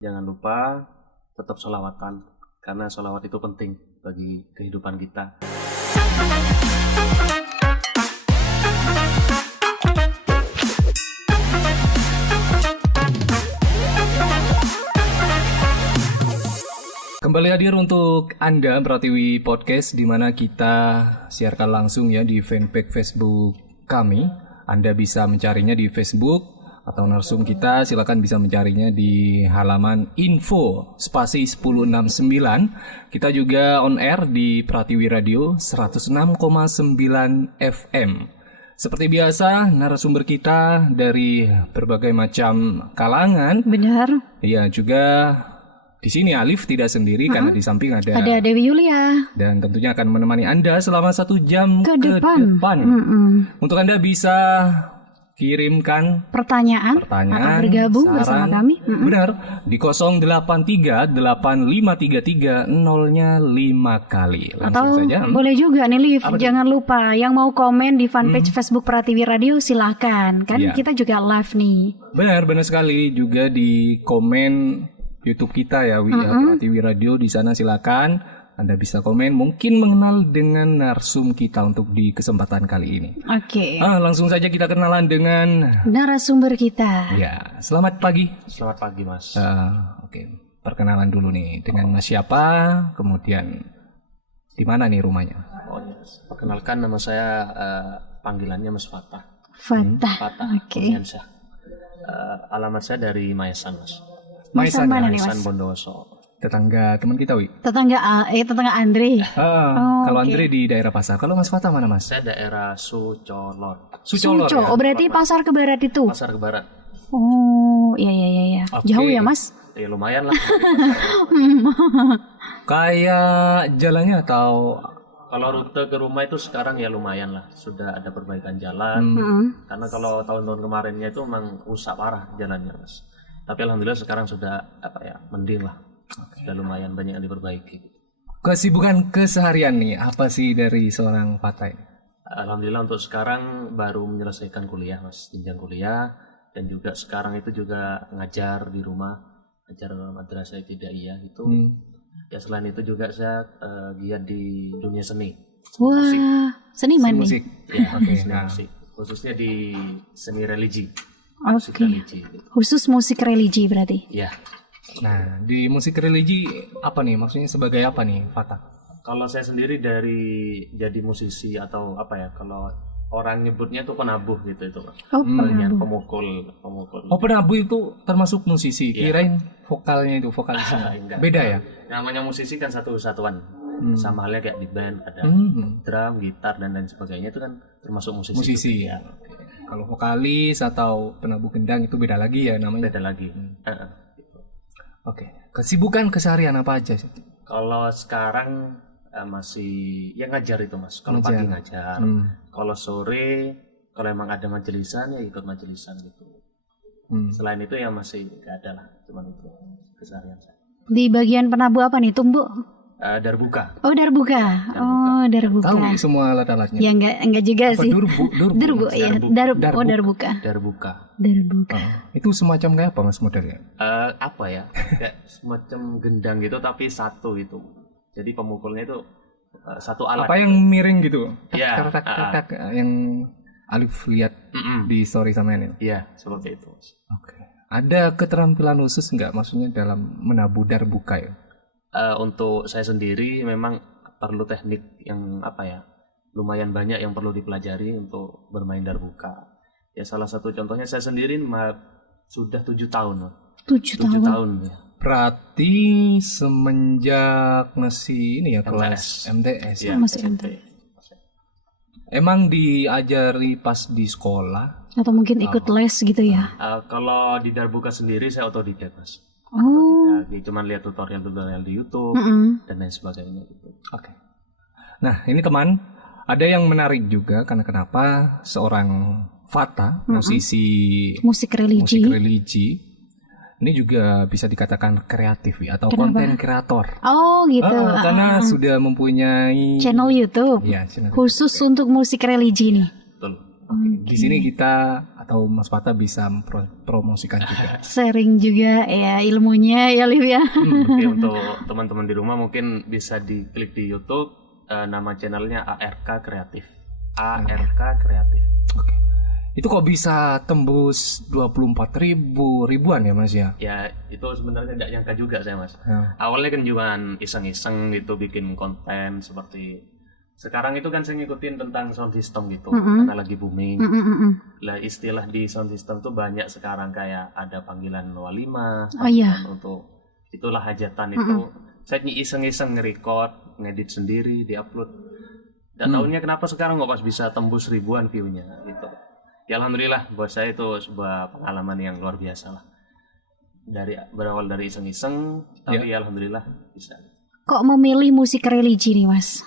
Jangan lupa tetap sholawatan, karena sholawat itu penting bagi kehidupan kita. Kembali hadir untuk Anda Pratiwi Podcast, di mana kita siarkan langsung ya di fanpage Facebook kami. Anda bisa mencarinya di Facebook, atau narsum kita silakan bisa mencarinya di halaman info spasi 1069. Kita juga on air di Pratiwi Radio 106,9 FM. Seperti biasa, narasumber kita dari berbagai macam kalangan. Benar. Iya, juga di sini Alif tidak sendiri karena di samping ada Dewi Yulia. Dan tentunya akan menemani Anda selama 1 jam ke depan. Untuk Anda bisa kirimkan pertanyaan atau bergabung bersama kami. Benar, di 083-8533 0-nya 5 kali. Langsung atau saja. Boleh juga nih Liv, jangan lupa yang mau komen di fanpage Facebook Pratiwi Radio silakan. Kan kita juga live nih. Benar sekali, juga di komen YouTube kita ya, Pratiwi Radio, di sana silakan Anda bisa komen, mungkin mengenal dengan narsum kita untuk di kesempatan kali ini. Oke. Langsung saja kita kenalan dengan narasumber kita. Ya, selamat pagi. Selamat pagi, Mas. Oke, perkenalan dulu nih dengan Mas siapa, kemudian di mana nih rumahnya? Oh yes. Perkenalkan, nama saya panggilannya Mas Fatah. Fatah. Oke. Alamat saya dari Maesan, Mas. Maesan mana nih, Mas? Maesan Bondowoso. Tetangga teman kita, Wi. Tetangga Andre. Kalau Andre di daerah Pasar. Kalau Mas Fatah mana, Mas? Saya daerah Sucolor. Suco. Ya? Oh, berarti pasar ke barat itu. Pasar ke barat. Oh, iya. Okay. Jauh ya, Mas? Ya lumayan lah. Kayak jalannya atau kalau rute ke rumah itu sekarang ya lumayan lah, sudah ada perbaikan jalan. Karena kalau tahun-tahun kemarinnya itu memang rusak parah jalannya, Mas. Tapi alhamdulillah sekarang sudah mending lah. Sudah lumayan banyak yang diperbaiki. Kesibukan keseharian nih apa sih dari seorang Fatah ini? Alhamdulillah untuk sekarang baru menyelesaikan kuliah, Mas, jenjang kuliah, dan juga sekarang itu juga ngajar di rumah, ngajar madrasah ibtidaiyah gitu. Ya selain itu juga saya giat di dunia seni. Wah, seniman nih. Musik. Ya, seni musik. Khususnya di seni religi. Oke. Khusus musik religi berarti. Ya. Nah, di musik religi apa nih? Maksudnya sebagai apa nih, Fatah? Kalau saya sendiri dari jadi musisi atau kalau orang nyebutnya itu penabuh gitu itu, Mas. Oh, penabuh. Pemukul. Oh, penabuh itu termasuk musisi. Kirain vokalnya itu vokalisnya. Beda ya? Namanya musisi kan satu kesatuan. Sama halnya kayak di band ada drum, gitar dan lain sebagainya, itu kan termasuk musisi. Ya. Kalau vokalis atau penabuh gendang itu beda lagi ya namanya. Beda lagi. Oke. Kesibukan keseharian apa aja sih? Kalau sekarang masih ngajar itu, Mas. Kalau pagi ngajar. Kalau sore kalau emang ada majelisan ya ikut majelisan gitu. Selain itu ya masih nggak ada lah, cuma itu keseharian saya. Di bagian penabuh apa nih, Tumbu? Darbuka. Oh, darbuka. Darbuka. Tahu semua alat-alatnya? Ya enggak juga sih. Durbu ya. Darbuka. Itu semacam kayak apa, Mas, modelnya? Kayak semacam gendang gitu tapi satu itu. Jadi pemukulnya itu satu alat. Apa yang miring gitu? Iya. Tak yang Alif lihat di story sama ini. Iya, seperti itu. Oke. Ada keterampilan khusus nggak, maksudnya dalam menabuh darbuka ya? Untuk saya sendiri memang perlu teknik yang lumayan banyak yang perlu dipelajari untuk bermain darbuka. Ya salah satu contohnya saya sendiri sudah 7 tahun. 7 tahun ya. Berarti semenjak masih ini ya, kelas MTS ya. Masih MTS. Emang diajari pas di sekolah? Atau mungkin ikut les gitu ya? Kalau di darbuka sendiri saya otodidak, Mas. Cuman lihat tutorial di YouTube dan lain sebagainya gitu. Oke. Nah, ini teman, ada yang menarik juga karena kenapa seorang Fatah, musisi musik religi, ini juga bisa dikatakan kreatif ya, atau konten kreator. Oh gitu. Karena sudah mempunyai channel YouTube. Ya, channel khusus YouTube. Untuk musik religi nih. Betul. Di sini kita atau Mas Fata bisa promosikan juga. Sharing juga ya ilmunya ya Liv ya. Oke, untuk teman-teman di rumah mungkin bisa diklik di YouTube, nama channelnya ARK Kreatif. ARK Kreatif. Oke. Itu kok bisa tembus 24.000 ribuan ya Mas ya? Ya itu sebenarnya nggak nyangka juga saya Mas. Awalnya kan cuma iseng-iseng gitu bikin konten seperti sekarang itu kan saya ngikutin tentang sound system gitu karena lagi booming. Lah istilah di sound system tuh banyak sekarang kayak ada panggilan walimah, panggilan untuk itulah hajatan itu. Saya iseng-iseng nge-record, ngedit sendiri, diupload. Dan tahunnya kenapa sekarang nggak pas bisa tembus ribuan view-nya gitu. Ya alhamdulillah buat saya itu sebuah pengalaman yang luar biasa lah. Berawal dari iseng-iseng, tapi alhamdulillah bisa. Kok memilih musik religi nih Mas?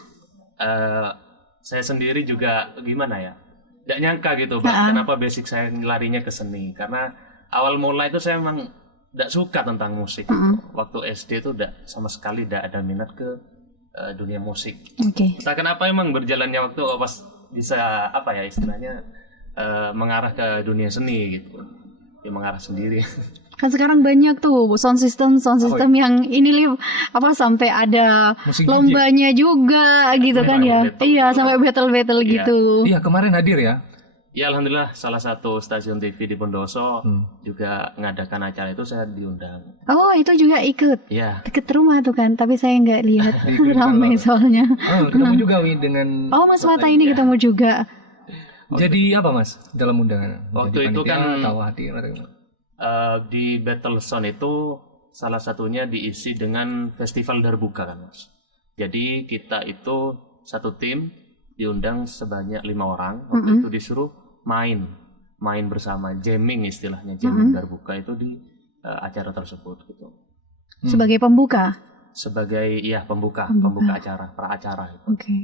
Saya sendiri juga gimana ya, nggak nyangka gitu Pak, kenapa basic saya larinya ke seni. Karena awal mula itu saya memang nggak suka tentang musik gitu. Waktu SD itu sama sekali nggak ada minat ke dunia musik. Entah kenapa emang berjalannya waktu pas bisa apa ya istilahnya mengarah ke dunia seni gitu, ya mengarah sendiri. Kan sekarang banyak tuh sound system yang ini Liv, sampai ada musik lombanya DJ juga gitu kan ya. Iya, sampai battle gitu. Iya, kemarin hadir ya. Ya alhamdulillah salah satu stasiun TV di Bondowoso juga ngadakan acara itu, saya diundang. Oh, itu juga ikut. Iya. Deket rumah tuh kan, tapi saya nggak lihat. Ramai soalnya. Ketemu juga dengan Mas Fata ini ketemu juga. Jadi apa Mas dalam undangan? Waktu itu kan tahu hadir atau di Battle Sound itu salah satunya diisi dengan festival Darbuka kan Mas. Jadi kita itu satu tim diundang sebanyak 5 orang. Waktu itu disuruh main bersama, jamming istilahnya, jamming Darbuka itu di acara tersebut gitu. Sebagai pembuka? Sebagai pembuka acara, pra acara itu. Oke.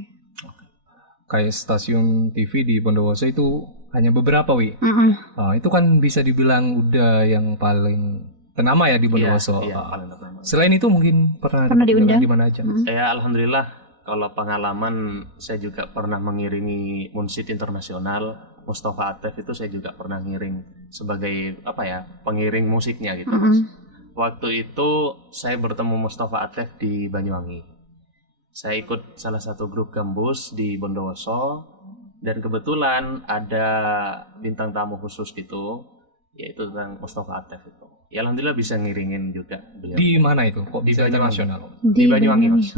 Kayak stasiun TV di Bondowoso itu hanya beberapa itu kan bisa dibilang udah yang paling ternama ya di Bondowoso. Paling ternama. Selain itu mungkin pernah diundang di mana aja? Ya alhamdulillah kalau pengalaman saya juga pernah mengiringi Munsid Internasional Mustafa Atef, itu saya juga pernah ngiring sebagai pengiring musiknya gitu Mas. Waktu itu saya bertemu Mustafa Atef di Banyuwangi. Saya ikut salah satu grup gambus di Bondowoso dan kebetulan ada bintang tamu khusus gitu, yaitu tentang Mustafa Atef itu. Ya alhamdulillah bisa ngiringin juga beliau. Di mana itu? Kok bisa internasional? Di Banyuwangi Mas.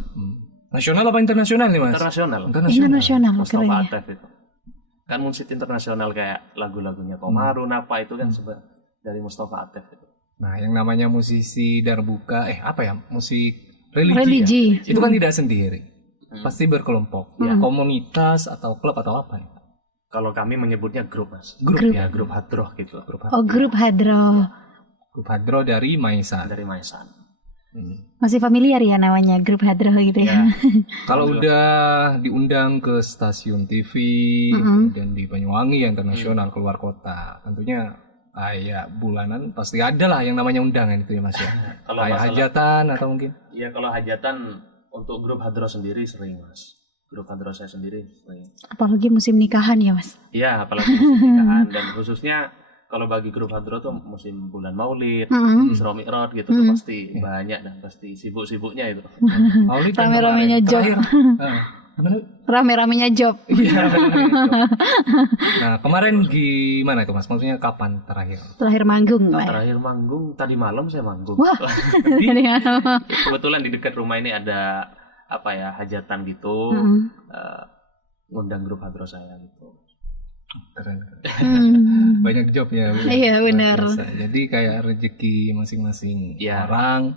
Nasional apa internasional nih Mas? Internasional. Mustafa Atef itu. Kan musik internasional kayak lagu-lagunya Komarun itu kan dari Mustafa Atef itu. Nah, yang namanya musisi Darbuka musik religi. Itu kan tidak sendiri. Pasti berkelompok. Komunitas atau klub atau apa ya? Kalau kami menyebutnya grup Mas. Grup hadroh gitu. Grup hadroh. Grup hadroh dari Maisan. Masih familiar ya namanya grup hadroh gitu ya. Kalau udah diundang ke stasiun TV dan di Banyuwangi yang internasional keluar kota, tentunya kayak bulanan pasti ada lah yang namanya undangan itu ya Mas ya. Kayak hajatan atau mungkin? Iya, kalau hajatan untuk grup hadroh sendiri sering Mas. Grup hadroh saya sendiri sering. Apalagi musim nikahan ya Mas? Iya, apalagi musim nikahan dan khususnya kalau bagi grup hadroh tuh musim bulan Maulid, Isra Mi'raj gitu tuh pasti banyak dan pasti sibuk-sibuknya itu. Maulid rame-ramenya job. Rame-ramenya job. Nah, kemarin gimana itu Mas? Maksudnya kapan terakhir? Terakhir manggung. Terakhir manggung tadi malam saya manggung. Wah. Kebetulan di dekat rumah ini ada hajatan gitu. Ngundang grup hadroh saya gitu. Keren. Banyak job ya. Iya benar. Jadi kayak rezeki masing-masing orang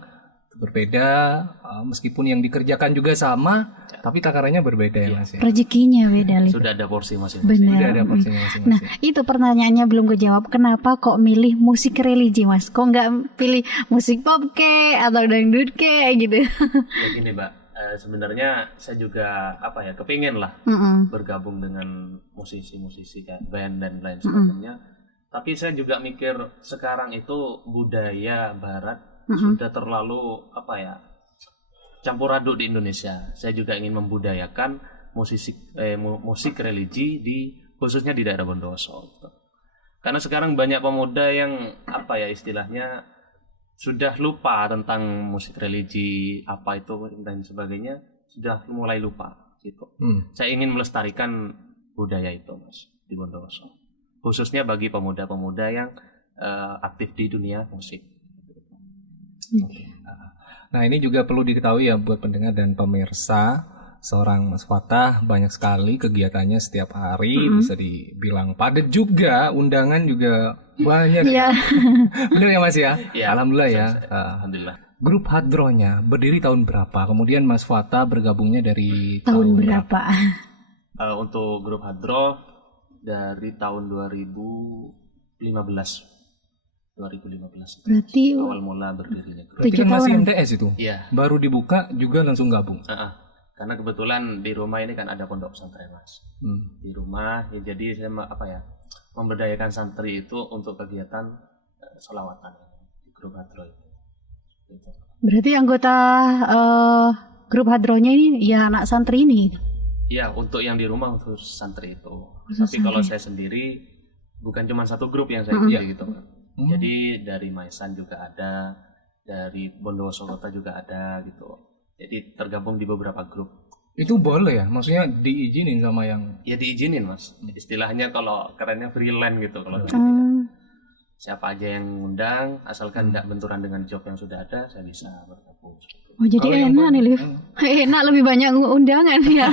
berbeda, meskipun yang dikerjakan juga sama, tapi takarannya berbeda ya Mas ya. Rezekinya beda. Sudah ada porsi masing-masing. Benar. Sudah ada porsi masing-masing. Nah, itu pertanyaannya belum kejawab. Kenapa kok milih musik religi Mas? Kok nggak pilih musik pop atau dangdut gitu? Ya gini Mbak, sebenarnya saya juga kepingin lah bergabung dengan musisi-musisi kayak band dan lain sebagainya. Tapi saya juga mikir sekarang itu budaya Barat sudah terlalu campur aduk di Indonesia. Saya juga ingin membudayakan musik religi di khususnya di daerah Bondowoso gitu. Karena sekarang banyak pemuda yang apa ya istilahnya sudah lupa tentang musik religi apa itu dan sebagainya, sudah mulai lupa gitu. Saya ingin melestarikan budaya itu Mas di Bondowoso, khususnya bagi pemuda-pemuda yang aktif di dunia musik. Nah ini juga perlu diketahui ya buat pendengar dan pemirsa, seorang Mas Fatah banyak sekali kegiatannya setiap hari, bisa dibilang padat juga, undangan juga banyak. Iya. Benar ya Mas ya? Ya, Alhamdulillah ya. Alhamdulillah. Grup Hadrohnya berdiri tahun berapa? Kemudian Mas Fatah bergabungnya dari Tahun berapa? Untuk grup Hadroh dari tahun 2015. Berarti awal mula berdirinya grup. Berarti kan masih MTS itu? Iya. Baru dibuka juga langsung gabung? Karena kebetulan di rumah ini kan ada pondok pesantren Mas. Di rumah, ya, jadi saya memberdayakan santri itu untuk kegiatan sholawatan di grup Hadroh itu. Gitu. Berarti anggota grup Hadrohnya ini ya anak santri ini? Iya, untuk yang di rumah untuk santri itu. Khusus Tapi kalau saya sendiri bukan cuma satu grup yang saya ikuti gitu. Jadi dari Maisan juga ada, dari Bondowoso Kota juga ada gitu. Jadi tergabung di beberapa grup. Itu boleh ya? Maksudnya diizinin sama yang... Ya diizinin Mas. Istilahnya kalau kerennya freelance gitu. Kalau siapa aja yang ngundang, asalkan tidak benturan dengan job yang sudah ada, saya bisa bergabung. Oh jadi enak nih Liv. Enak lebih banyak undangan ya.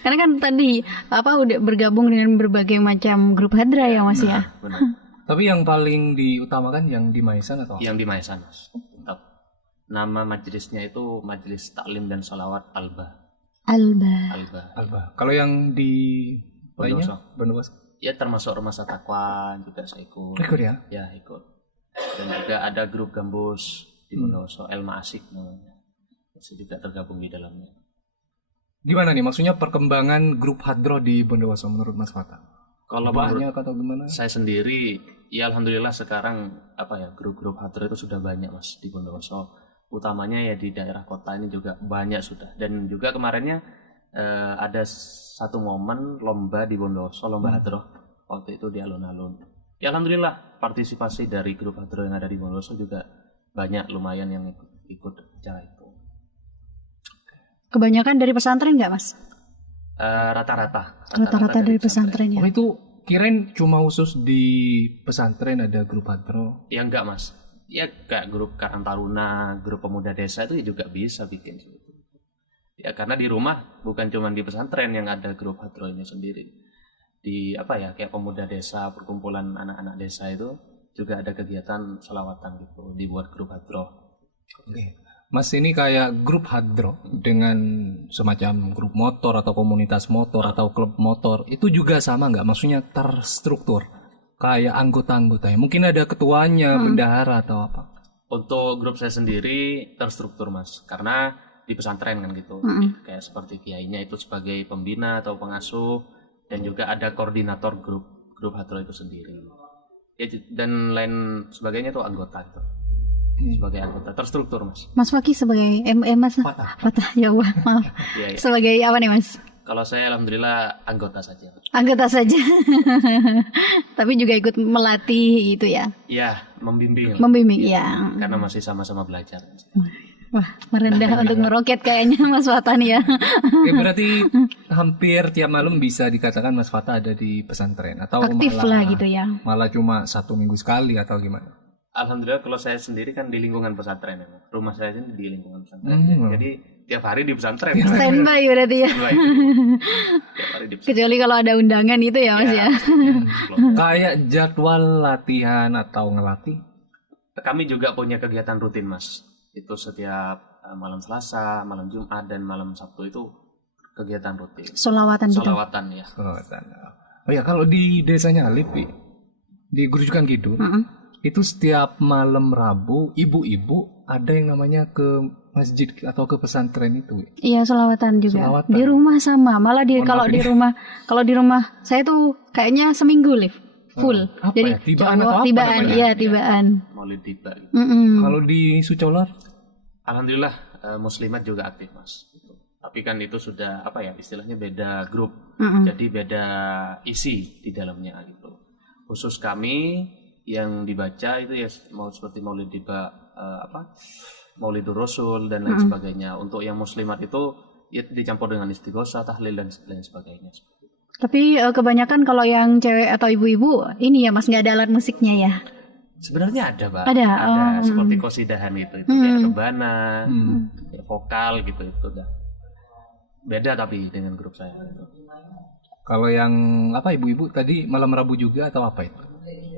Karena kan tadi udah bergabung dengan berbagai macam grup hadra ya Mas ya. Benar. Tapi yang paling diutamakan yang di Maisan atau? Yang di Maisan Mas. Nama majelisnya itu Majelis Taklim dan Sholawat Alba. Kalau yang di Bondowoso. Ya termasuk Rumah Takwa juga saya ikut. Ikut ya? Ya ikut. Dan juga ada grup gambus di Bondowoso, Elma Asik namanya. Saya juga tergabung di dalamnya. Gimana nih maksudnya perkembangan grup Hadroh di Bondowoso menurut Mas Fatah? Kalau banyak atau gimana? Saya sendiri, ya alhamdulillah sekarang grup-grup Hadroh itu sudah banyak Mas di Bondowoso. Utamanya ya di daerah kota ini juga banyak sudah. Dan juga kemarinnya ada satu momen lomba di Bondowoso, lomba Hadroh. Waktu itu di alun-alun. Ya alhamdulillah partisipasi dari grup Hadroh yang ada di Bondowoso juga banyak, lumayan yang ikut acara itu. Kebanyakan dari pesantren nggak Mas? Rata-rata dari pesantren ya. Oh itu kirain cuma khusus di pesantren ada grup Hadroh? Ya enggak Mas. Ya kayak grup Karang Taruna, grup pemuda desa itu juga bisa bikin gitu. Ya karena di rumah bukan cuma di pesantren yang ada grup Hadroh ini sendiri. Di kayak pemuda desa, perkumpulan anak-anak desa itu juga ada kegiatan sholawatan gitu, dibuat grup Hadroh. Oke. Mas ini kayak grup Hadroh dengan semacam grup motor atau komunitas motor atau klub motor itu juga sama nggak? Maksudnya terstruktur kayak anggota-anggotanya? Mungkin ada ketuanya, bendahara atau apa? Untuk grup saya sendiri terstruktur Mas, karena di pesantren kan gitu, kayak seperti kiainya itu sebagai pembina atau pengasuh, dan juga ada koordinator grup Hadroh itu sendiri. Ya, dan lain sebagainya itu anggota itu. Sebagai anggota terstruktur Mas. Mas Fakih sebagai Mas Fatah ya Allah, maaf. Ya. Sebagai apa nih Mas? Kalau saya alhamdulillah anggota saja. Anggota saja. Tapi juga ikut melatih itu ya. Iya, membimbing. Ya. Karena masih sama-sama belajar. Wah, merendah untuk ngeroket kayaknya Mas Fatah nih ya. Oke, berarti hampir tiap malam bisa dikatakan Mas Fatah ada di pesantren atau aktif malah, lah gitu ya. Malah cuma 1 minggu sekali atau gimana? Alhamdulillah kalau saya sendiri kan di lingkungan pesantren ya. Rumah saya ini di lingkungan pesantren. Jadi tiap hari di pesantren. Standby berarti ya. Tiap hari di pesantren. Kecuali kalau ada undangan itu ya Mas ya. Kayak jadwal latihan atau ngelatih? Kami juga punya kegiatan rutin Mas. Itu setiap malam Selasa, malam Jumat, dan malam Sabtu itu kegiatan rutin. Sholawatan gitu. Sholawatan ya. Oh ya, kalau di desanya Alif, di Grujukan Kidul, itu setiap malam Rabu, ibu-ibu ada yang namanya ke masjid atau ke pesantren itu. Iya, sholawatan juga. Di rumah sama, malah kalau di rumah saya tuh kayaknya seminggu Liv. Full. Jadi ya? Tibaan. Iya, tibaan. Maulid tiba. Kalau di Sucolor? Alhamdulillah muslimat juga aktif Mas. Tapi kan itu sudah apa ya istilahnya beda grup, jadi beda isi di dalamnya gitu. Khusus kami yang dibaca itu ya mau seperti Maulidur Rasul dan lain sebagainya. Untuk yang muslimat itu ya dicampur dengan istighosah, tahlil dan lain sebagainya. Tapi kebanyakan kalau yang cewek atau ibu-ibu ini ya Mas nggak ada alat musiknya ya? Sebenarnya ada, Pak. Ada. Seperti qasidahan itu kayak rebana, ya vokal gitu itu udah. Beda tapi dengan grup saya itu. Kalau yang ibu-ibu tadi malam Rabu juga atau apa itu?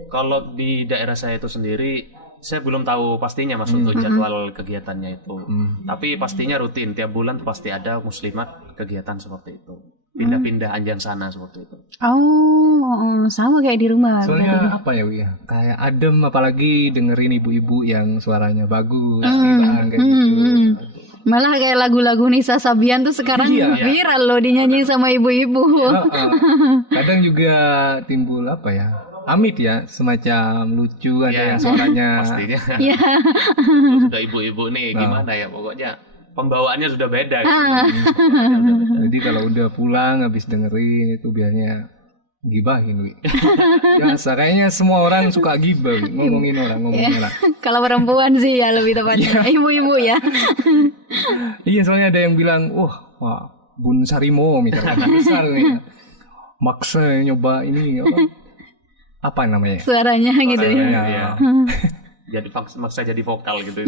Kalau di daerah saya itu sendiri saya belum tahu pastinya Mas untuk jadwal kegiatannya itu. Tapi pastinya rutin tiap bulan pasti ada muslimat kegiatan seperti itu. Pindah-pindah anjang sana seperti itu. Oh, sama kayak di rumah. Soalnya apa ya, Wi? Kayak adem apalagi dengerin ibu-ibu yang suaranya bagus, kayak gitu. Malah kayak lagu-lagu Nisa Sabian tuh sekarang viral loh dinyanyiin sama ibu-ibu. Kadang juga timbul amit ya, semacam lucu ada yang suaranya. Pastinya. Sudah ibu-ibu nih gimana ya pokoknya pembawaannya sudah beda. Jadi kalau udah pulang habis dengerin itu biasanya gibahin, Wi. Biasa kayaknya semua orang suka gibah, Wi. Ngomongin orang. Kalau perempuan sih ya lebih tepatnya ibu-ibu ya. Iya, soalnya ada yang bilang, wah, Bun Sarimo misalnya besar nih. Maksa nyoba ini apa namanya? Suaranya gitu ya. Iya. Jadi maksa jadi vokal gitu.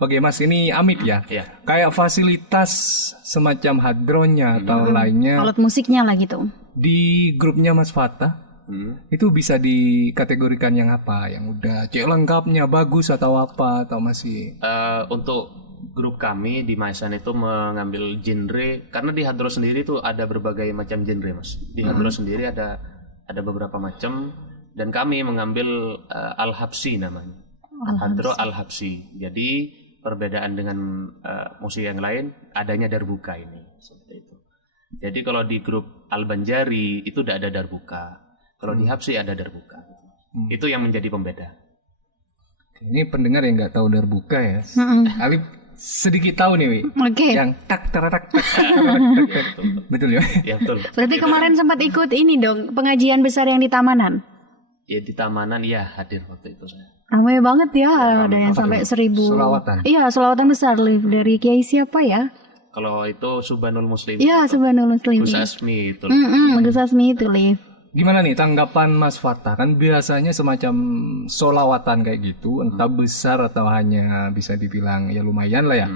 Oke, Mas, ini Amit ya. Kayak fasilitas semacam hadronya atau lainnya. Alat musiknya lah gitu. Di grupnya Mas Fatah itu bisa dikategorikan yang apa? Yang udah lengkapnya bagus atau apa atau masih? Untuk grup kami di Maisan itu mengambil genre karena di hadro sendiri itu ada berbagai macam genre, Mas. Di hadro sendiri ada beberapa macam dan kami mengambil Al-Habsi namanya. Hadro Al-Habsi. Jadi perbedaan dengan musik yang lain adanya darbuka ini seperti itu. Jadi kalau di grup Al-Banjari itu tidak ada darbuka. Kalau di Habsi ada darbuka. Itu yang menjadi pembeda. Ini pendengar yang nggak tahu darbuka ya. Alif sedikit tahu nih, Wi. Oke. Yang tak. Betul ya? Ya betul. Berarti kemarin sempat ikut ini dong pengajian besar yang di Tamanan. Ya di Tamanan hadir waktu itu saya. Ramai banget ya, ada yang sampai 1.000. Selawatan. Iya, selawatan besar live dari Kiai siapa ya? Kalau itu Subhanul Muslim. Iya, Subhanul Muslim. Gus Asmi itu. Gus Asmi itu live. Gimana nih tanggapan Mas Fatah? Kan biasanya semacam solawatan kayak gitu, entah besar atau hanya bisa dibilang ya lumayan lah ya.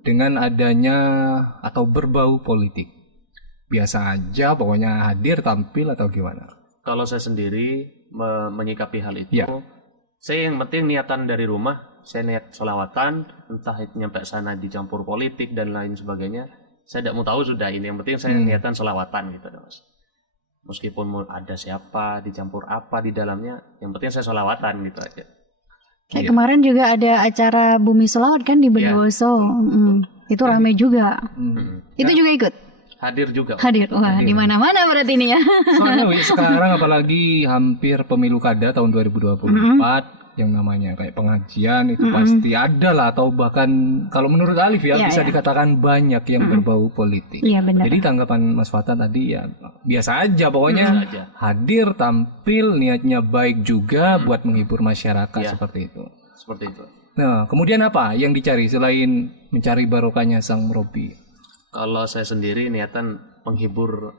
Dengan adanya atau berbau politik. Biasa aja pokoknya hadir, tampil atau gimana? Kalau saya sendiri menyikapi hal itu, saya yang penting niatan dari rumah, saya niat solawatan, entah nyampe sana dicampur politik dan lain sebagainya, saya tidak mau tahu sudah ini. Yang penting saya niatan solawatan gitu, Mas. Meskipun mau ada siapa, dicampur apa di dalamnya, yang penting saya solawatan gitu aja. Kayak kemarin juga ada acara Bumi Solawat kan di Bondowoso, itu ramai juga. Itu juga ikut? Hadir juga. Hadir, wah di mana-mana berarti ini ya. Soalnya sekarang apalagi hampir pemilu kada tahun 2024 yang namanya kayak pengajian itu pasti ada lah, atau bahkan kalau menurut Alif bisa dikatakan banyak yang berbau politik. Iya benar. Jadi tanggapan Mas Fatah tadi ya biasa aja pokoknya, hadir, tampil, niatnya baik juga buat menghibur masyarakat seperti itu. Seperti itu. Nah, kemudian apa yang dicari selain mencari barokahnya sang murabi? Kalau saya sendiri niatan menghibur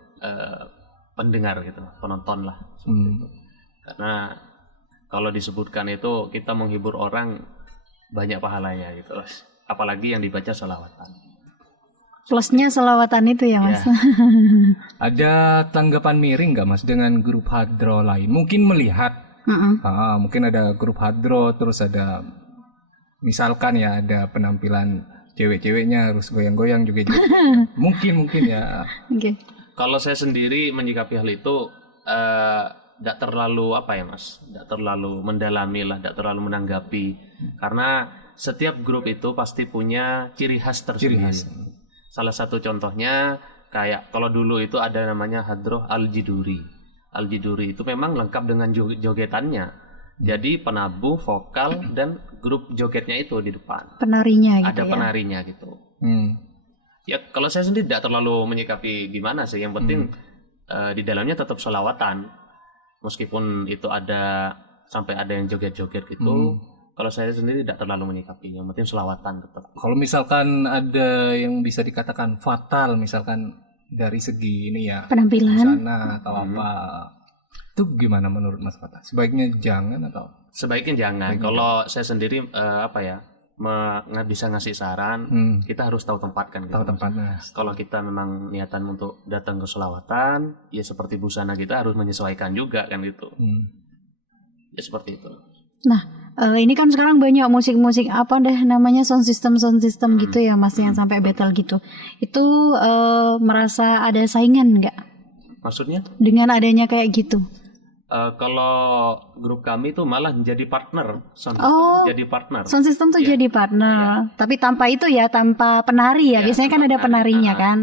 pendengar gitu, penonton lah seperti itu. Karena kalau disebutkan itu kita menghibur orang banyak pahalanya gitu, apalagi yang dibaca sholawatan. Plusnya sholawatan itu ya, Mas. Ada tanggapan miring nggak, Mas, dengan grup hadro lain? Mungkin melihat, mungkin ada grup hadro terus ada misalkan ya ada penampilan cewek-ceweknya harus goyang-goyang juga. mungkin ya. Okay. Kalau saya sendiri menyikapi hal itu tidak terlalu Mas, tidak terlalu mendalami lah, tidak terlalu menanggapi, karena setiap grup itu pasti punya ciri khas tersendiri. Salah satu contohnya kayak kalau dulu itu ada namanya Hadroh Al-Jiduri. Al-Jiduri itu memang lengkap dengan jogetannya. Jadi penabuh, vokal, dan grup jogetnya itu di depan. Penarinya gitu ada penarinya gitu. Ya kalau saya sendiri tidak terlalu menyikapi gimana sih, yang penting di dalamnya tetap sholawatan, meskipun itu sampai ada yang joget-joget gitu. Kalau saya sendiri tidak terlalu menyikapi, yang penting sholawatan tetap. Kalau misalkan ada yang bisa dikatakan fatal, misalkan dari segi ini ya penampilan busana atau apa, itu gimana menurut Mas Fatah? Sebaiknya jangan atau? Sebaiknya jangan. Kalau saya sendiri nggak bisa ngasih saran, kita harus tahu tempat kan. Tahu tempatnya. Kalau kita memang niatan untuk datang ke sholawatan, ya seperti busana kita harus menyesuaikan juga kan gitu. Ya seperti itu. Nah, ini kan sekarang banyak musik-musik apa deh namanya sound system gitu ya Mas, yang sampai battle gitu. Itu merasa ada saingan nggak? Maksudnya? Dengan adanya kayak gitu. Kalau grup kami itu malah menjadi partner, sound system jadi partner. Sound system tuh jadi partner, tapi tanpa itu ya, tanpa penari ya. Biasanya kan ada penarinya kan.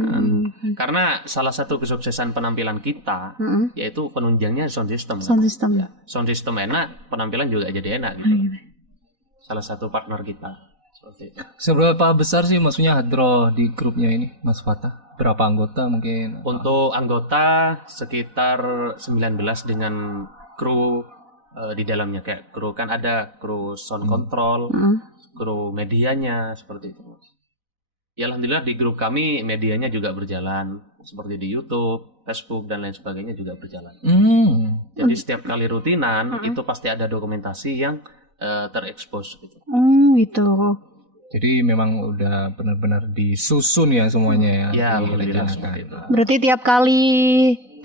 Karena salah satu kesuksesan penampilan kita yaitu penunjangnya sound system. Sound system. Ya. Sound system enak, penampilan juga jadi enak gitu. Salah satu partner kita. Seperti itu. Seberapa besar sih maksudnya Hadroh di grupnya ini, Mas Fatah? Berapa anggota mungkin? Untuk anggota sekitar 19 dengan kru di dalamnya, kayak kru kan ada kru sound control, kru medianya seperti itu. Ya alhamdulillah di grup kami medianya juga berjalan, seperti di YouTube, Facebook dan lain sebagainya juga berjalan. Jadi setiap kali rutinan itu pasti ada dokumentasi yang terekspos gitu. Gitu. Jadi memang udah benar-benar disusun ya semuanya ya. Ya, alhamdulillah seperti itu. Berarti tiap kali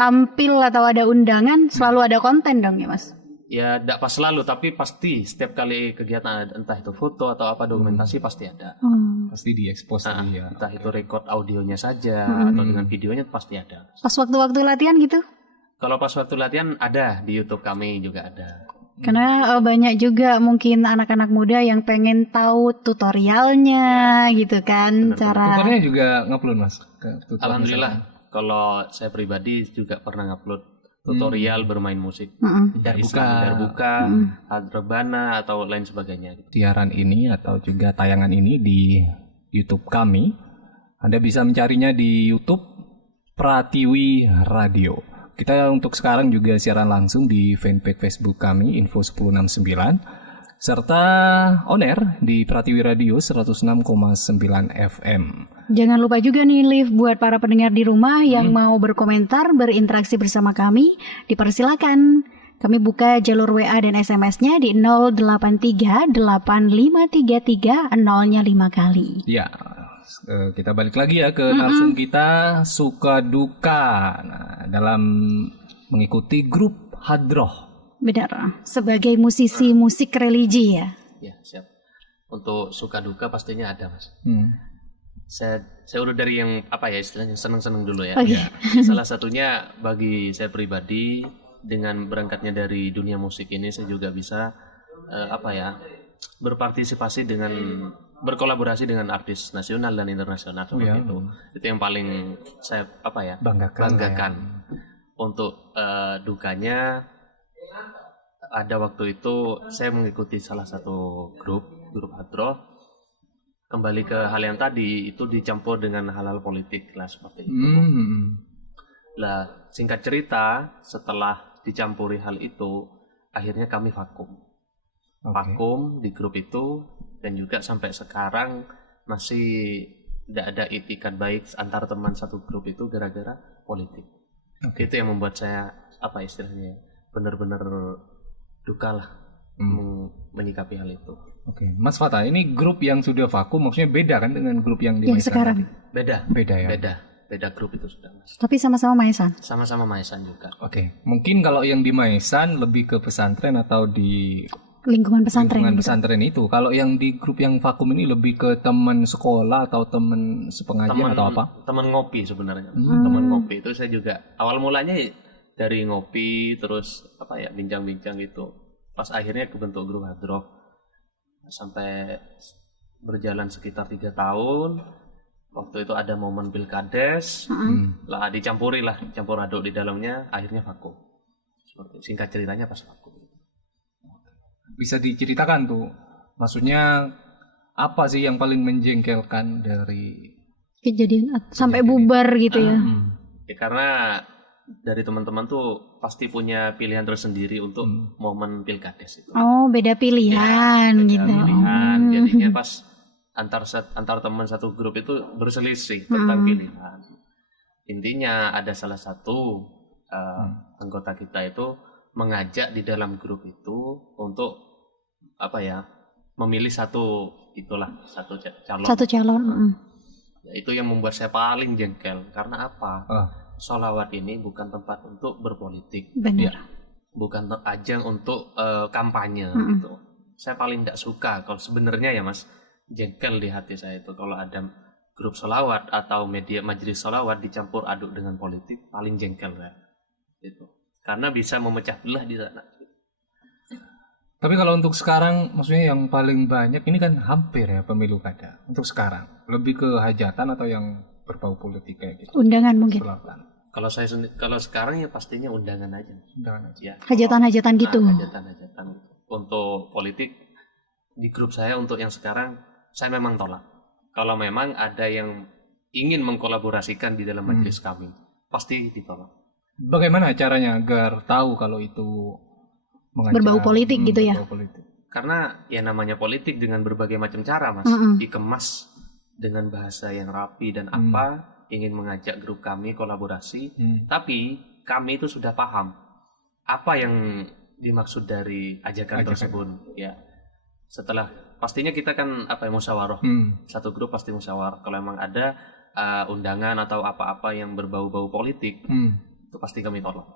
tampil atau ada undangan selalu ada konten dong ya Mas? Ya, tidak pas selalu, tapi pasti setiap kali kegiatan entah itu foto atau apa dokumentasi pasti ada. Pasti diekspos tadi ya. Entah itu record audionya saja atau dengan videonya pasti ada. Pas waktu-waktu latihan gitu? Kalau pas waktu latihan ada, di YouTube kami juga ada. Karena banyak juga mungkin anak-anak muda yang pengen tahu tutorialnya gitu kan. Tutorialnya juga ngupload Mas? Alhamdulillah. Kalau saya pribadi juga pernah ngupload tutorial bermain musik. Darbuka, Hadrobana atau lain sebagainya. Siaran ini atau juga tayangan ini di YouTube kami, Anda bisa mencarinya di YouTube Pratiwi Radio. Kita untuk sekarang juga siaran langsung di fanpage Facebook kami Info 1069 serta on air di Pratiwi Radio 106,9 FM. Jangan lupa juga nih Liv, buat para pendengar di rumah yang mau berkomentar, berinteraksi bersama kami, dipersilakan. Kami buka jalur WA dan SMS-nya di 0838533 0-nya 5 kali. Ya, kita balik lagi ya ke narsum kita, suka duka dalam mengikuti grup Hadroh. Benar, sebagai musisi musik religi ya. Ya, siap. Untuk suka duka pastinya ada Mas. Saya udah dari yang apa ya istilahnya seneng-seneng dulu ya. Okay. Salah satunya bagi saya pribadi, dengan berangkatnya dari dunia musik ini saya juga bisa berpartisipasi dengan berkolaborasi dengan artis nasional dan internasional seperti itu. Itu yang paling saya banggakan. Ya. Untuk dukanya ada waktu itu saya mengikuti salah satu grup Hadroh, kembali ke hal yang tadi itu dicampur dengan hal-hal politik lah seperti itu. Lah singkat cerita, setelah dicampuri hal itu akhirnya kami vakum di grup itu, dan juga sampai sekarang masih tidak ada itikat baik antar teman satu grup itu gara-gara politik. Itu yang membuat saya istilahnya benar-benar duka lah menyikapi hal itu. Mas Fatah, ini grup yang sudah vakum maksudnya beda kan dengan grup yang di Maesan sekarang? Beda ya. Beda grup itu sudah Mas. Tapi sama-sama Maesan. Sama-sama Maesan juga. Mungkin kalau yang di Maesan lebih ke pesantren atau di lingkungan pesantren itu. Kalau yang di grup yang vakum ini lebih ke teman sekolah atau teman sepengajian atau apa? Teman ngopi sebenarnya. Teman ngopi itu saya juga awal mulanya dari ngopi terus bincang-bincang gitu. Pas akhirnya kebentuk grup Hadroh sampai berjalan sekitar 3 tahun. Waktu itu ada momen Pilkades, lah campur aduk di dalamnya, akhirnya vakum. Singkat ceritanya pas vakum. Bisa diceritakan tuh, maksudnya apa sih yang paling menjengkelkan dari kejadian sampai bubar gitu ya. Ya karena dari teman-teman tuh pasti punya pilihan tersendiri untuk momen pilkades itu. Oh, beda pilihan Beda gitu. pilihan. Jadinya pas antar teman satu grup itu berselisih tentang pilihan. Intinya ada salah satu anggota kita itu mengajak di dalam grup itu untuk memilih satu calon. Satu calon. Ya, itu yang membuat saya paling jengkel karena apa? Sholawat ini bukan tempat untuk berpolitik. Benar. Bukan ajang untuk kampanye gitu. Saya paling tidak suka kalau sebenarnya ya Mas, jengkel di hati saya itu kalau ada grup sholawat atau media majelis sholawat dicampur aduk dengan politik, paling jengkel ya. Gitu. Karena bisa memecah belah di sana. Tapi kalau untuk sekarang, maksudnya yang paling banyak ini kan hampir ya pemilu kada. Untuk sekarang, lebih ke hajatan atau yang berbau politik kayak gitu? Undangan mungkin. Kalau sekarang ya pastinya undangan aja. Undangan aja. Ya. Hajatan-hajatan gitu. Hajatan-hajatan. Untuk politik di grup saya untuk yang sekarang saya memang tolak. Kalau memang ada yang ingin mengkolaborasikan di dalam majelis kami, pasti ditolak. Bagaimana caranya agar tahu kalau itu berbau politik gitu ya? Politik. Karena ya namanya politik dengan berbagai macam cara Mas, dikemas dengan bahasa yang rapi dan ingin mengajak grup kami kolaborasi, tapi kami itu sudah paham apa yang dimaksud dari ajakan tersebut. Ya, setelah pastinya kita kan musyawarah, satu grup pasti musyawarah. Kalau memang ada undangan atau apa-apa yang berbau-bau politik, itu pasti kami tolak.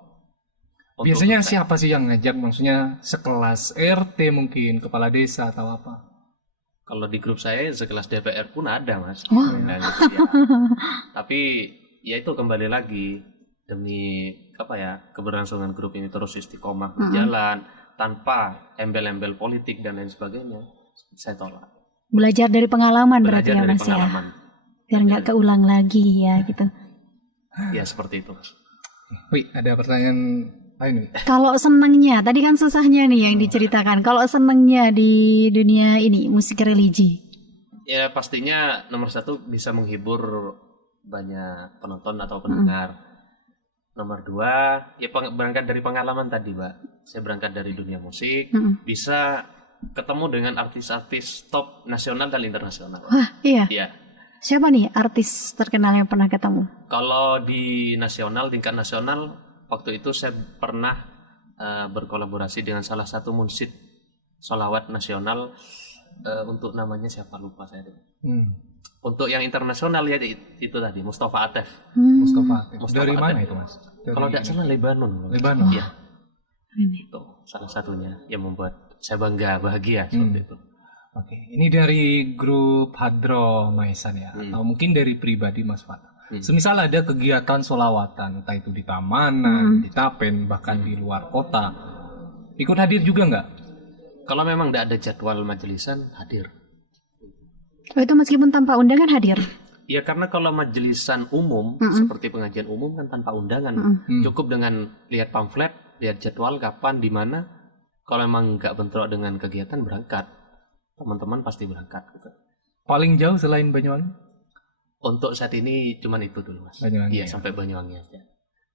Biasanya siapa sih yang ngajak? Maksudnya sekelas RT mungkin, kepala desa atau apa? Kalau di grup saya sekelas DPR pun ada Mas. Ya. Tapi ya itu kembali lagi demi keberlangsungan grup ini terus istiqomah berjalan tanpa embel-embel politik dan lain sebagainya, saya tolak. Belajar dari pengalaman berarti ya Mas ya. Biar nggak keulang lagi ya gitu. Ya seperti itu. Wih, ada pertanyaan lain. Kalau senangnya, tadi kan susahnya nih yang diceritakan. Kalau senangnya di dunia ini musik religi? Ya pastinya nomor satu bisa menghibur banyak penonton atau pendengar. Nomor dua, ya berangkat dari pengalaman tadi, Mbak. Saya berangkat dari dunia musik, bisa ketemu dengan artis-artis top nasional dan internasional. Wah, iya. Iya. Siapa nih artis terkenal yang pernah ketemu? Kalau di tingkat nasional, waktu itu saya pernah berkolaborasi dengan salah satu munsyid sholawat nasional, untuk namanya siapa lupa saya itu. Untuk yang internasional ya itu tadi Mustafa Atef. Mustafa dari Atef. mana itu Mas? Kalau tidak salah Lebanon. Iya. Itu salah satunya yang membuat saya bahagia seperti itu. Oke, ini dari grup Hadro Maisan ya, atau mungkin dari pribadi Mas Fata. Semisal ada kegiatan sholawatan, entah itu di Tamanan, di Tapen, bahkan di luar kota, ikut hadir juga nggak? Kalau memang tidak ada jadwal majelisan, hadir. Oh, itu meskipun tanpa undangan hadir? Ya karena kalau majelisan umum, seperti pengajian umum kan tanpa undangan, cukup dengan lihat pamflet, lihat jadwal kapan, di mana. Kalau memang nggak bentrok dengan kegiatan, berangkat. Teman-teman pasti berangkat gitu. Paling jauh selain Banyuwangi? Untuk saat ini cuman itu dulu Mas. Banyuwangi, iya, sampai Banyuwangi aja.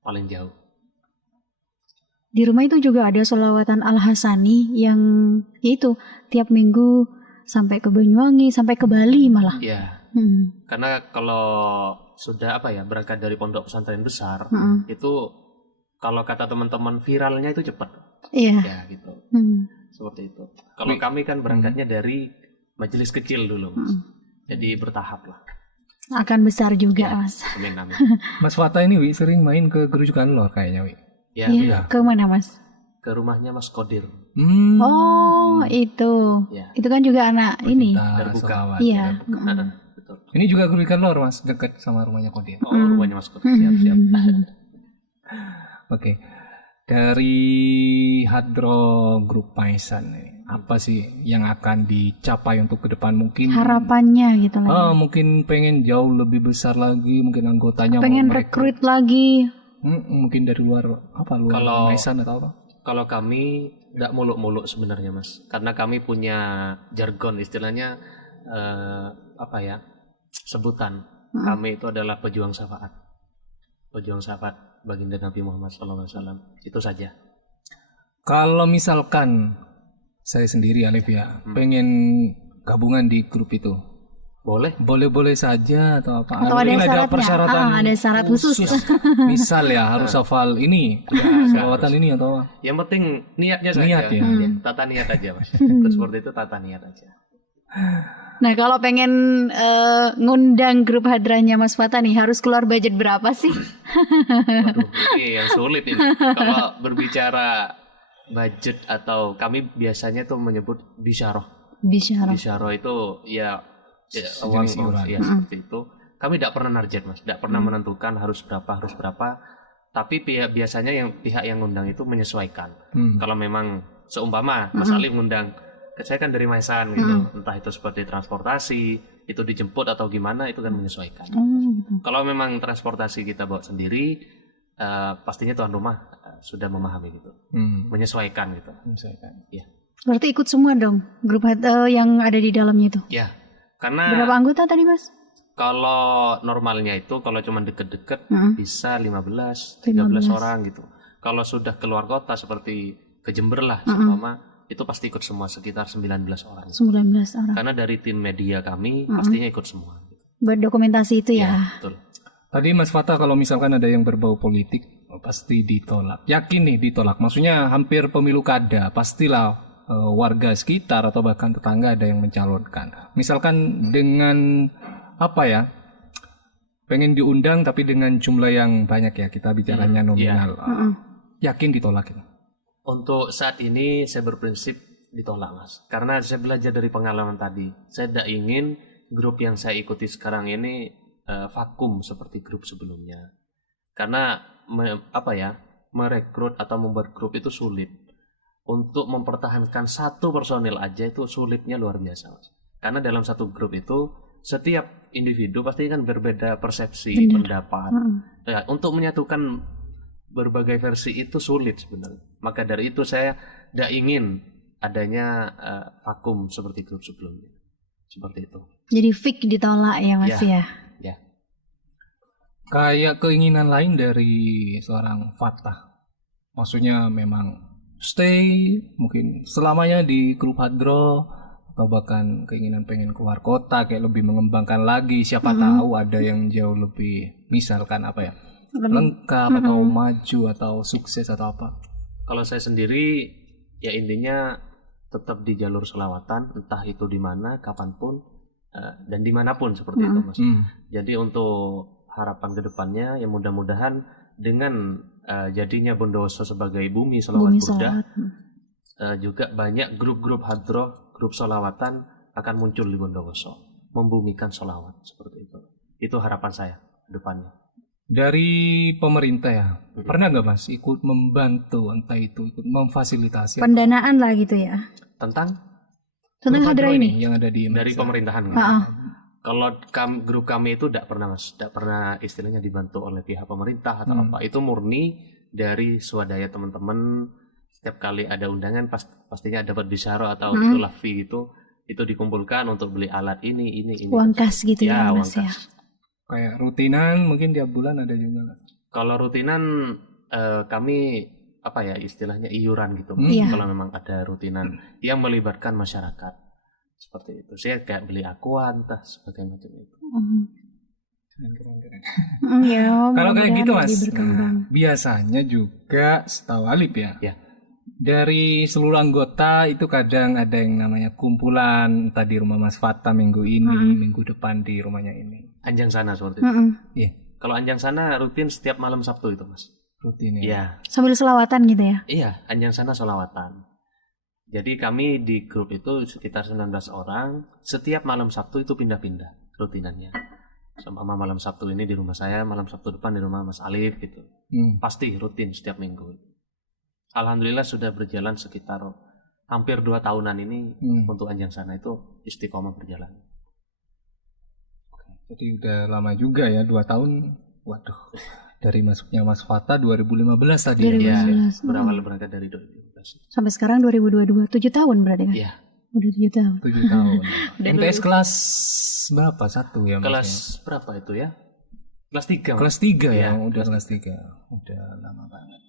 Paling jauh. Di rumah itu juga ada sholawatan Al-Hasani yang itu tiap minggu sampai ke Banyuwangi, sampai ke Bali malah. Iya. Karena kalau sudah berangkat dari pondok pesantren besar, itu kalau kata teman-teman viralnya itu cepat. Iya. Ya gitu. Seperti itu. Kalau kami kan berangkatnya dari majelis kecil dulu, Mas. Jadi bertahap lah. Akan besar juga, ya, Mas. Amin. Mas Fata ini sering main ke Gerujukan Lor kayaknya, Wi. Ya. Ke mana, Mas? Ke rumahnya Mas Kodir. Oh, itu. Ya. Itu kan juga anak ini. Terbuka. Iya. Betul. Ini juga Gerujukan Lor, Mas, dekat sama rumahnya Kodir. Oh, rumahnya Mas Kodir. Siap. Oke. Dari Hadro Grup Maisan nih, apa sih yang akan dicapai untuk ke depan mungkin? Harapannya gitu lah. Mungkin pengen jauh lebih besar lagi, mungkin anggotanya pengen rekrut lagi. Mungkin dari luar luar Maisan atau apa? Kalau kami tidak muluk-muluk sebenarnya Mas, karena kami punya jargon istilahnya sebutan Kami itu adalah pejuang syafaat baginda Nabi Muhammad SAW. Itu saja. Kalau misalkan saya sendiri Alif ya, pengen gabungan di grup itu, boleh saja atau apa? Atau ada syaratnya? Persyaratan ada syarat khusus. Misal ya harus hafal ini, selawatan ini atau apa? Yang penting niatnya saja. Niat ya. Tata niat aja mas. Seperti itu, tata niat aja. Nah kalau pengen ngundang grup hadrahnya Mas Fathah nih harus keluar budget berapa sih? Waduh, ini yang sulit ini. Kalau berbicara budget atau kami biasanya tuh menyebut bisyarah. Bisyarah itu ya uang ya seperti itu. Kami tidak pernah target mas, tidak pernah menentukan harus berapa. Tapi biasanya pihak yang ngundang itu menyesuaikan. Kalau memang seumpama Mas Alif ngundang, saya kan dari Maesan gitu, entah itu seperti transportasi, itu dijemput atau gimana, itu kan menyesuaikan. Kalau memang transportasi kita bawa sendiri, pastinya tuan rumah sudah memahami gitu, menyesuaikan gitu. Ya. Berarti ikut semua dong grup yang ada di dalamnya itu. Ya, karena berapa anggota tadi mas? Kalau normalnya itu kalau cuma deket-deket bisa 15 orang gitu. Kalau sudah keluar kota seperti ke Jember lah, seumpama itu pasti ikut semua sekitar 19 orang. 19 orang. Karena dari tim media kami pastinya ikut semua. Buat dokumentasi itu ya. Betul. Tadi Mas Fathah kalau misalkan ada yang berbau politik pasti ditolak. Yakin nih ditolak. Maksudnya hampir pemilu kada pastilah warga sekitar atau bahkan tetangga ada yang mencalonkan. Misalkan dengan apa ya? Pengen diundang tapi dengan jumlah yang banyak ya, kita bicaranya nominal. Yakin ditolak itu? Untuk saat ini saya berprinsip ditolak mas. Karena saya belajar dari pengalaman tadi. Saya tidak ingin grup yang saya ikuti sekarang ini vakum seperti grup sebelumnya. Karena merekrut atau membuat grup itu sulit. Untuk mempertahankan satu personil aja itu sulitnya luar biasa mas. Karena dalam satu grup itu setiap individu pasti kan berbeda persepsi, pendapat. Ya, untuk menyatukan berbagai versi itu sulit sebenarnya. Maka dari itu saya tidak ingin adanya vakum seperti grup sebelumnya. Seperti itu. Jadi fix ditolak ya mas ya? Ya. Kayak keinginan lain dari seorang Fathah. Maksudnya memang stay mungkin selamanya di grup Hadro, atau bahkan keinginan pengen keluar kota kayak lebih mengembangkan lagi, siapa tahu ada yang jauh lebih misalkan apa ya, lengkap atau maju atau sukses atau apa. Kalau saya sendiri ya intinya tetap di jalur selawatan, entah itu di mana kapanpun dan dimanapun seperti itu mas. Jadi untuk harapan kedepannya ya mudah-mudahan dengan jadinya Bondowoso sebagai bumi selawat Burdah, juga banyak grup-grup hadroh, grup solawatan akan muncul di Bondowoso, membumikan solawat seperti itu. Itu harapan saya ke depannya. Dari pemerintah ya, pernah nggak mas ikut membantu, entah itu ikut memfasilitasi pendanaan lah gitu ya? Tentang hadroh ini yang ada di dari pemerintahan. Kalau grup kami itu tidak pernah mas, tidak pernah istilahnya dibantu oleh pihak pemerintah atau apa. Itu murni dari swadaya teman-teman. Setiap kali ada undangan pastinya dapat bisyaro atau itulah fee itu dikumpulkan untuk beli alat ini. Uang kas gitu ya mas ya. Kayak rutinan mungkin tiap bulan ada juga. Kalau rutinan kami apa ya istilahnya iuran gitu. Kalau memang ada rutinan yang melibatkan masyarakat. Seperti itu, saya kayak beli aqua entah sebagai macam itu. Kalau kayak gitu mas, biasanya juga setahu Alif ya. Dari seluruh anggota itu kadang ada yang namanya kumpulan, entah di rumah Mas Fathah minggu ini, minggu depan di rumahnya ini. Anjang sana seperti itu. Iya. Kalau Anjang sana rutin setiap malam Sabtu itu mas. Rutin ya. Iya. Sambil selawatan gitu ya? Iya, Anjang sana selawatan. Jadi kami di grup itu sekitar 19 orang, setiap malam Sabtu itu pindah-pindah rutinannya. Sama malam Sabtu ini di rumah saya, malam Sabtu depan di rumah Mas Alif gitu. Pasti rutin setiap minggu. Alhamdulillah sudah berjalan sekitar hampir 2 tahunan ini untuk Anjang sana itu istiqomah berjalan. Jadi udah lama juga ya, 2 tahun. Waduh, dari masuknya Mas Fathah 2015 tadi. 2015. Ya, berawal berangkat dari 2015. Sampai sekarang 2022, 7 tahun berarti kan? Iya. Udah 7 tahun. 7 tahun. MTS kelas berapa? 1 ya? Kelas maksudnya? berapa itu ya? Kelas 3. Kelas 3 ya, Iya, udah kelas 3. Udah lama banget.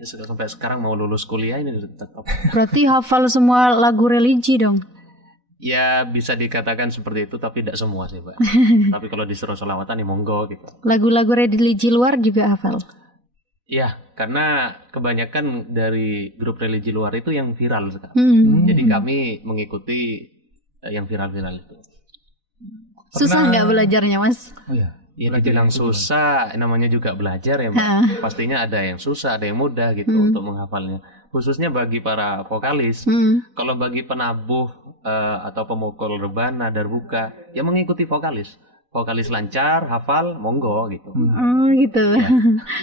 Ya, sampai sekarang mau lulus kuliah ini tetap. Berarti hafal semua lagu religi dong. Ya bisa dikatakan seperti itu, tapi tidak semua sih Mbak. Tapi kalau disuruh sholawatan ya monggo gitu. Lagu-lagu religi luar juga hafal. Iya, karena kebanyakan dari grup religi luar itu yang viral sekarang. Jadi kami mengikuti yang viral-viral itu. Susah nggak belajarnya, Mas? Oh ya. Ya dibilang susah, namanya juga belajar ya Mbak. Pastinya ada yang susah, ada yang mudah gitu untuk menghafalnya. Khususnya bagi para vokalis. Kalau bagi penabuh atau pemukul rebana, darbuka, ya mengikuti vokalis. Vokalis lancar, hafal, monggo gitu. Gitu. Ya.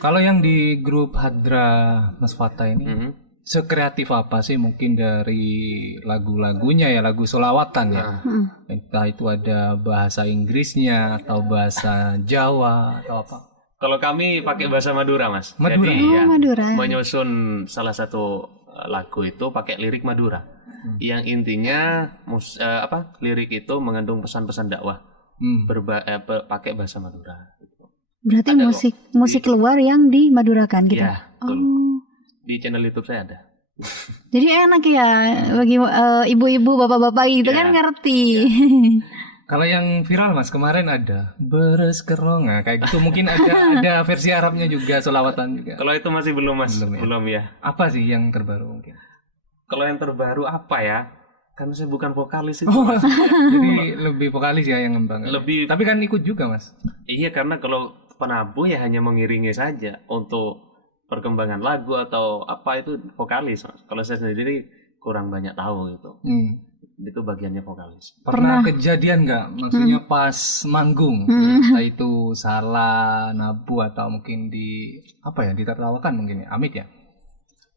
Kalau yang di grup Hadra Mas Fata ini, sekreatif apa sih mungkin dari lagu-lagunya ya, lagu sholawatan ya? Entah itu ada bahasa Inggrisnya atau bahasa Jawa atau apa? Kalau kami pakai bahasa Madura Mas. Madura? Jadi ya, Madura. menyusun salah satu lagu itu pakai lirik Madura. Yang intinya lirik itu mengandung pesan-pesan dakwah. Pakai bahasa Madura. Berarti Ada musik luar yang dimadurakan gitu. Ya, betul. Oh. Di channel YouTube saya ada. Jadi enak ya bagi ibu-ibu, bapak-bapak gitu Ya. kan ngerti. Kalau yang viral Mas kemarin ada beres keronga kayak gitu, mungkin ada versi Arabnya juga, sholawatan juga. Kalau itu masih belum Mas, Belum ya? belum ya. Apa sih yang terbaru mungkin? Kalau yang terbaru apa ya? Karena saya bukan vokalis itu. Oh, Mas. jadi lebih vokalis ya yang ngembang. Lebih- Tapi kan ikut juga Mas. Iya, karena kalau penabuh ya hanya mengiringi saja. Untuk perkembangan lagu atau apa itu vokalis Mas. Kalau saya sendiri kurang banyak tahu gitu. Itu bagiannya vokalis. Pernah kejadian nggak? Maksudnya pas manggung, entah itu salah nabu atau mungkin ditertawakan mungkin ya, Amit ya?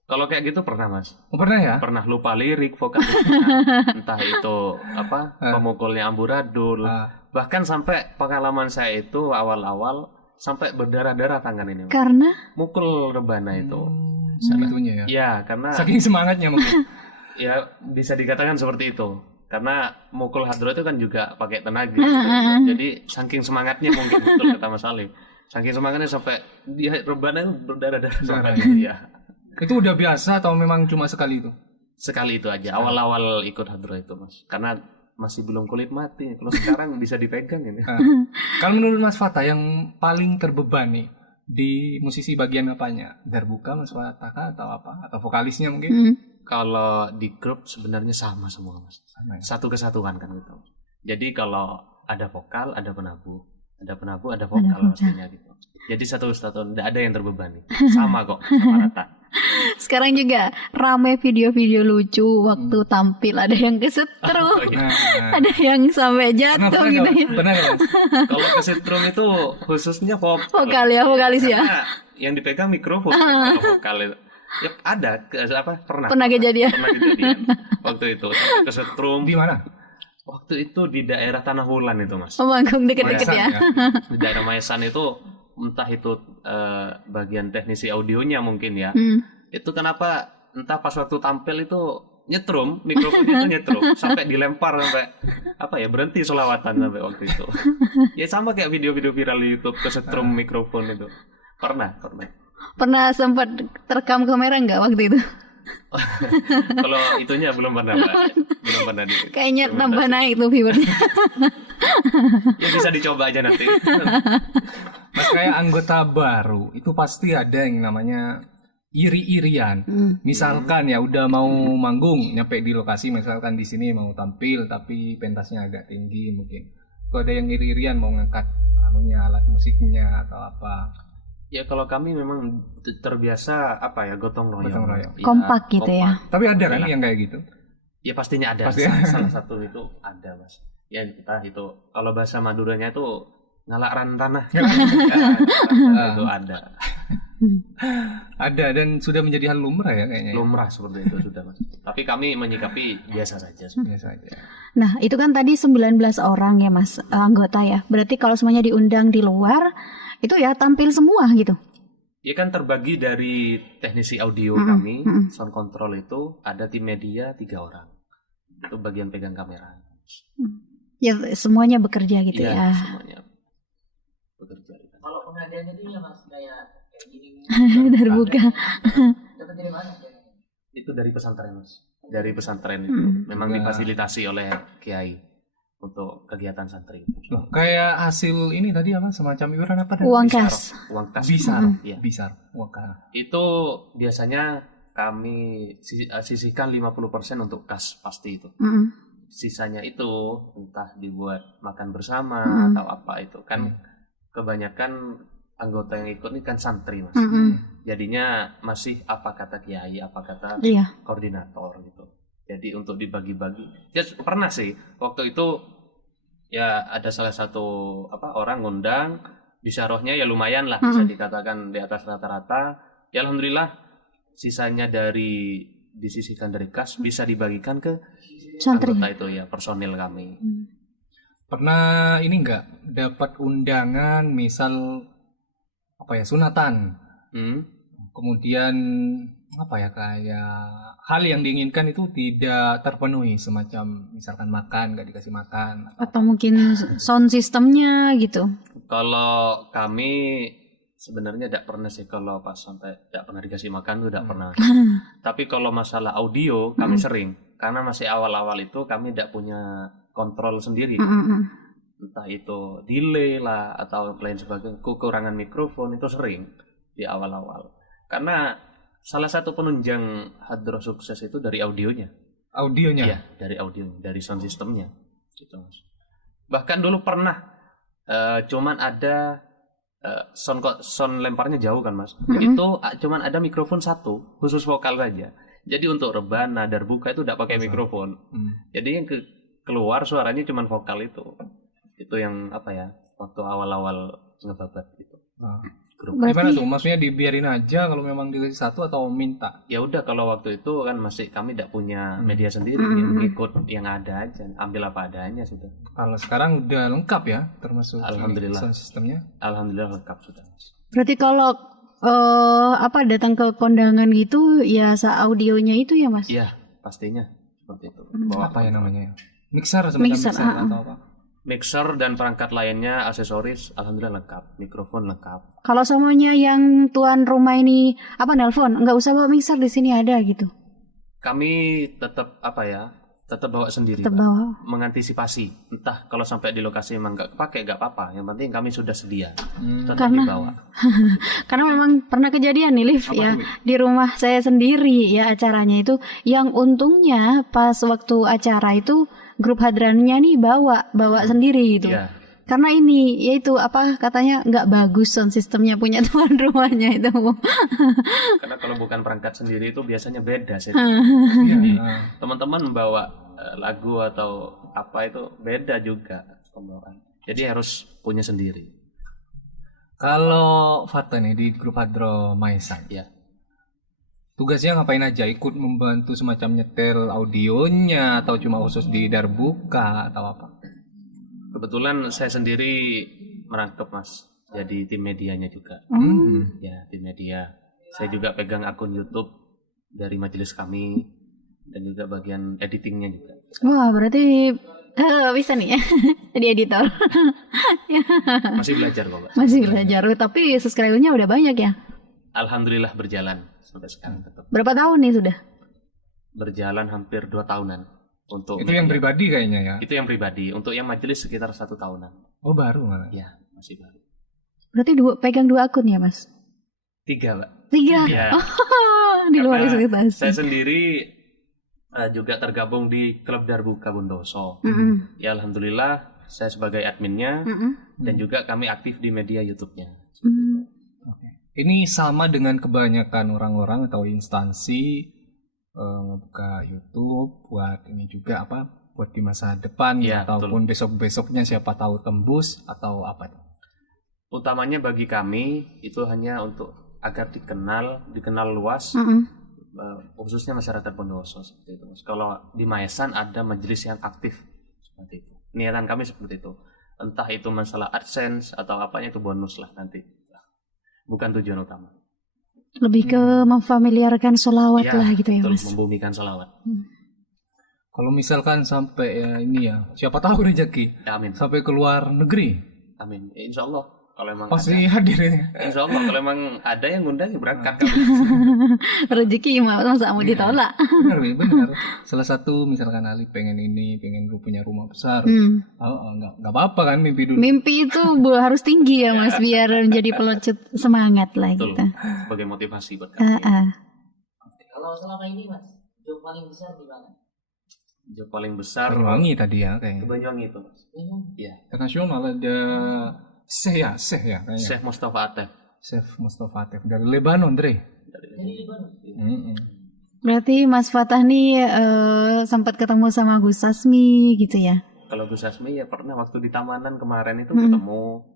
Kalau kayak gitu pernah Mas. Oh, pernah ya? Pernah lupa lirik vokalisnya. Entah itu pemukulnya amburadul. Bahkan sampai pengalaman saya itu awal-awal sampai berdarah-darah tangan ini. Mas. Karena Mukul rebana itu. Segitunya ya. Ya, karena Saking semangatnya mungkin. ya bisa dikatakan seperti itu. Karena mukul hadro itu kan juga pakai tenaga. Jadi saking semangatnya mungkin betul kata Mas Alif. Saking semangatnya sampai dia rebana itu berdarah-darah sampai gitu ya. Itu udah biasa atau memang cuma sekali itu? Sekali itu aja. Awal-awal ikut hadro itu Mas. Karena masih belum kulit mati. Kalau sekarang bisa dipegang ini. Kalau menurut Mas Fata yang paling terbebani di musisi bagian apanya? Darbuka, Mas Fata atau apa? Atau vokalisnya mungkin? Kalau di grup sebenarnya sama semua Mas. Sama ya? Satu kesatuan kan gitu. Jadi kalau ada vokal, ada penabuh. Ada penabuh, ada vokal pastinya gitu. Jadi satu kesatuan, tidak ada yang terbebani. Sama kok, sama rata. sekarang juga rame video-video lucu waktu tampil, ada yang kesetrum, ada yang sampai jatuh gitu ya. Pernah nggak, Mas? Kalau kesetrum itu khususnya Vokal ya, vokalis ya. Karena yang dipegang mikrofon. Kalau vokal itu. Ya ada pernah kejadian waktu itu sampai kesetrum. Di mana? Waktu itu di daerah Tanah Wulan itu Mas. manggung deket-deket ya. Di daerah Maesan itu entah itu bagian teknisi audionya mungkin ya. Itu kenapa entah pas waktu tampil itu nyetrum, mikrofonnya itu nyetrum sampai dilempar sampai berhenti sholawatan sampai waktu itu. Ya sama kayak video-video viral di YouTube kesetrum mikrofon itu. Pernah Sempat terekam kamera nggak waktu itu? Kalau itunya belum pernah Mbak. Belum pernah Kayaknya tambah naik tuh viewernya. Ya bisa dicoba aja nanti. Mas, kayak anggota baru itu pasti ada yang namanya iri-irian. Misalkan ya udah mau manggung, nyampe di lokasi, misalkan di sini mau tampil tapi pentasnya agak tinggi mungkin. Kok ada yang iri-irian mau ngangkat alat musiknya atau apa? Ya kalau kami memang terbiasa gotong royong. Ya, kompak gitu ya. Tapi ada kan yang kayak gitu? Ya pastinya ada. Pasti. Salah satu itu ada Mas. Ya entah itu kalau bahasa Maduranya itu ngalak rantanah. Itu ada. Ada dan sudah menjadi hal lumrah ya kayaknya. Lumrah seperti itu sudah Mas. Tapi kami menyikapi biasa saja. Biasa aja. Nah itu kan tadi 19 orang ya Mas, anggota ya. Berarti kalau semuanya diundang di luar itu ya tampil semua gitu. Ya kan terbagi dari teknisi audio kami, sound control itu ada tim media 3 orang. Itu bagian pegang kamera. Ya semuanya bekerja gitu Iya, ya. semuanya bekerja. Kalau pengajian itu ya mas kayak gini. Terbuka. Dapat dari mana? Itu dari pesantren mas. Dari pesantren itu memang difasilitasi oleh kiai untuk kegiatan santri. Loh, kayak hasil ini tadi apa semacam iuran apa tadi? Uang kas. Uang kas. Bisar. Ya. Bisar. Uang kas. Itu biasanya kami sisihkan 50% untuk kas pasti itu. Sisanya itu entah dibuat makan bersama atau apa itu kan kebanyakan anggota yang ikut ini kan santri mas. Jadinya masih apa kata kiai, apa kata koordinator gitu. Jadi untuk dibagi-bagi. Ya pernah sih waktu itu ya ada salah satu orang ngundang bisyarahnya ya lumayan lah bisa dikatakan di atas rata-rata. Ya alhamdulillah sisanya dari disisihkan dari kas bisa dibagikan ke Santri. anggota itu ya personil kami. Pernah ini enggak dapat undangan misal sunatan. Kemudian kayak hal yang diinginkan itu tidak terpenuhi semacam misalkan makan nggak dikasih makan atau mungkin sound sistemnya gitu. Kalau kami sebenarnya tidak pernah sih kalau pas sampai tidak pernah dikasih makan itu tidak pernah. Tapi kalau masalah audio kami sering karena masih awal-awal itu kami tidak punya kontrol sendiri. Entah itu delay lah atau lain sebagainya, kekurangan mikrofon itu sering di awal-awal. Karena salah satu penunjang hadroh sukses itu dari audionya. Audionya? Iya, dari audionya, dari sound systemnya. Gitu, Mas. Bahkan dulu pernah, cuman ada sound lemparnya jauh kan, Mas. Itu cuman ada mikrofon satu, khusus vokal saja. Jadi untuk rebana, darbuka itu tidak pakai mikrofon. Jadi yang keluar suaranya cuman vokal itu. Itu yang waktu awal-awal ngebabat gitu. Gimana tuh? Maksudnya dibiarin aja kalau memang dikasih satu atau minta? Ya udah kalau waktu itu kan masih kami tidak punya media sendiri, yang ikut yang ada aja, ambil apa adanya sudah. Kalau sekarang udah lengkap ya, termasuk alhamdulillah sound sistemnya? Alhamdulillah lengkap sudah. Berarti kalau datang ke kondangan gitu ya audionya itu ya mas? Iya pastinya seperti itu. Apa ya namanya? Mixer semacam atau apa? Mixer dan perangkat lainnya, aksesoris, alhamdulillah lengkap, mikrofon lengkap. Kalau semuanya yang tuan rumah ini nelpon, nggak usah bawa mixer di sini ada gitu. Kami tetap tetap bawa sendiri. Tetap bawa. Mengantisipasi, entah kalau sampai di lokasi emang nggak pakai nggak apa-apa, yang penting kami sudah sedia, tetap karena, dibawa. Karena memang pernah kejadian nih Liv ya di rumah saya sendiri ya acaranya itu, yang untungnya pas waktu acara itu grup hadrannya nih bawa sendiri gitu. Yeah. Karena ini yaitu katanya nggak bagus sound sistemnya punya tuan rumahnya itu. Karena kalau bukan perangkat sendiri itu biasanya beda sih. Teman-teman membawa lagu atau apa itu beda juga pembawaan. Jadi harus punya sendiri. Kalau Fata nih di grup Hadro Maisan. Ya. Tugasnya ngapain aja? Ikut membantu semacam nyetel audionya atau cuma khusus di darbuka atau apa? Kebetulan saya sendiri merangkap mas, jadi tim medianya juga. Ya tim media. Saya juga pegang akun YouTube dari majelis kami dan juga bagian editingnya juga. Wah berarti bisa nih ya jadi editor. Masih belajar kok mas. Masih belajar, tapi subscribernya udah banyak ya? Alhamdulillah berjalan sampai sekarang tetap. Berapa tahun nih sudah? Berjalan hampir 2 tahunan. Untuk itu yang pribadi kayaknya ya? Itu yang pribadi. Untuk yang majelis sekitar 1 tahunan. Oh baru malah? Ya masih baru. Berarti pegang 2 akun ya mas? 3 Mbak. 3? Ya. Di luar ekspektasi. Saya sendiri juga tergabung di klub Darbuka Bondoso. Ya alhamdulillah saya sebagai adminnya dan juga kami aktif di media YouTube-nya. Okay. Ini sama dengan kebanyakan orang-orang atau instansi ngebuka YouTube buat ini juga buat di masa depan ya, ataupun besok-besoknya siapa tahu tembus atau apa? Utamanya bagi kami itu hanya untuk agar dikenal luas, khususnya masyarakat Bondoso seperti itu. Kalau di Maesan ada majelis yang aktif seperti itu. Niatan kami seperti itu. Entah itu masalah AdSense atau apanya itu bonus lah nanti. Bukan tujuan utama. Lebih ke memfamiliarkan sholawat lah gitu ya mas. Membumikan sholawat. Kalau misalkan sampai ya ini ya, siapa tahu rezeki Ya, amin. sampai keluar negeri, Amin. Ya, insya Allah kalau emang pasti ada. hadir ya. Insya Allah kalau emang ada yang ngundang ya berangkat kami. Rezeki masa mau ditolak. Benar, Wi, benar. Salah satu misalkan Ali pengen ini, pengen punya rumah besar. Nggak apa-apa kan mimpi dulu. Mimpi itu harus tinggi ya Mas, biar menjadi pelecut semangat lah Betul. gitu. Sebagai motivasi buat kami. Kalau selama ini Mas, job paling besar di mana? Job paling besar Banyuwangi tadi ya ke kayaknya. Banyuwangi itu, Mas. Iya. Internasional ada Syekh ya kayaknya. Syekh Mustafa Atef Syekh Mustafa Atef dari Lebanon, Dre. dari Dari Lebanon. Berarti Mas Fatah nih sempat ketemu sama Gus Sasmi gitu ya? Kalau Gus Asmi ya pernah waktu di Tamanan kemarin itu ketemu.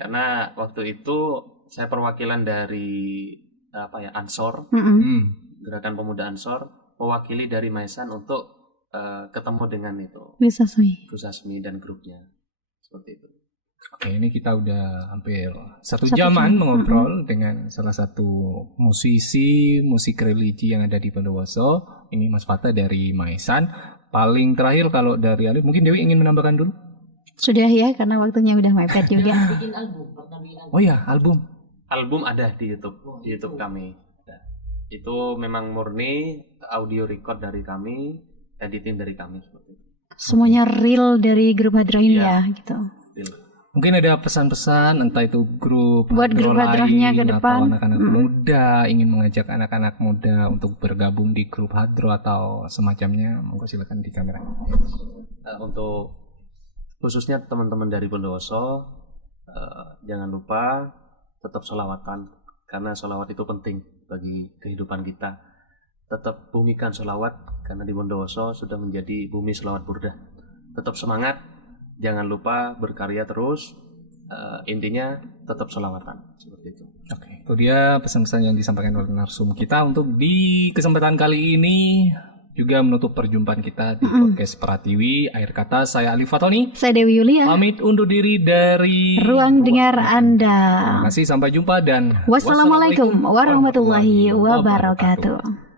Karena waktu itu saya perwakilan dari Ansor, Gerakan Pemuda Ansor, mewakili dari Maisan untuk ketemu dengan itu Gus Sasmi. Gus Asmi dan grupnya seperti itu. Oke, ini kita udah hampir satu jaman mengobrol dengan salah satu musisi musik religi yang ada di Bondowoso. Ini Mas Fatah dari Maisan. Paling terakhir kalau dari Ali, mungkin Dewi ingin menambahkan dulu? Sudah ya, karena waktunya udah mepet juga. Bikin album, pernah bikin album. Oh ya, Album ada di YouTube kami. Itu memang murni audio record dari kami, editing dari kami seperti itu. Semuanya real dari grup Hadroh ini ya gitu. Mungkin ada pesan-pesan entah itu grup Buat grup Hadrohnya ke depan. atau anak-anak muda ingin mengajak anak-anak muda untuk bergabung di grup Hadroh atau semacamnya, monggo silakan di kamera. Untuk khususnya teman-teman dari Bondowoso, jangan lupa tetap sholawatan karena sholawat itu penting bagi kehidupan kita. Tetap bumikan sholawat karena di Bondowoso sudah menjadi bumi sholawat burdah. Tetap semangat, jangan lupa berkarya terus. Intinya tetap sholawatan seperti itu. Oke, itu dia pesan-pesan yang disampaikan oleh narsum kita untuk di kesempatan kali ini juga menutup perjumpaan kita di podcast Pratiwi. Akhir kata saya Ali Fatoni. Saya Dewi Yulia. Pamit undur diri dari Ruang Dengar Anda. Terima kasih, sampai jumpa dan Wassalamualaikum warahmatullahi wabarakatuh.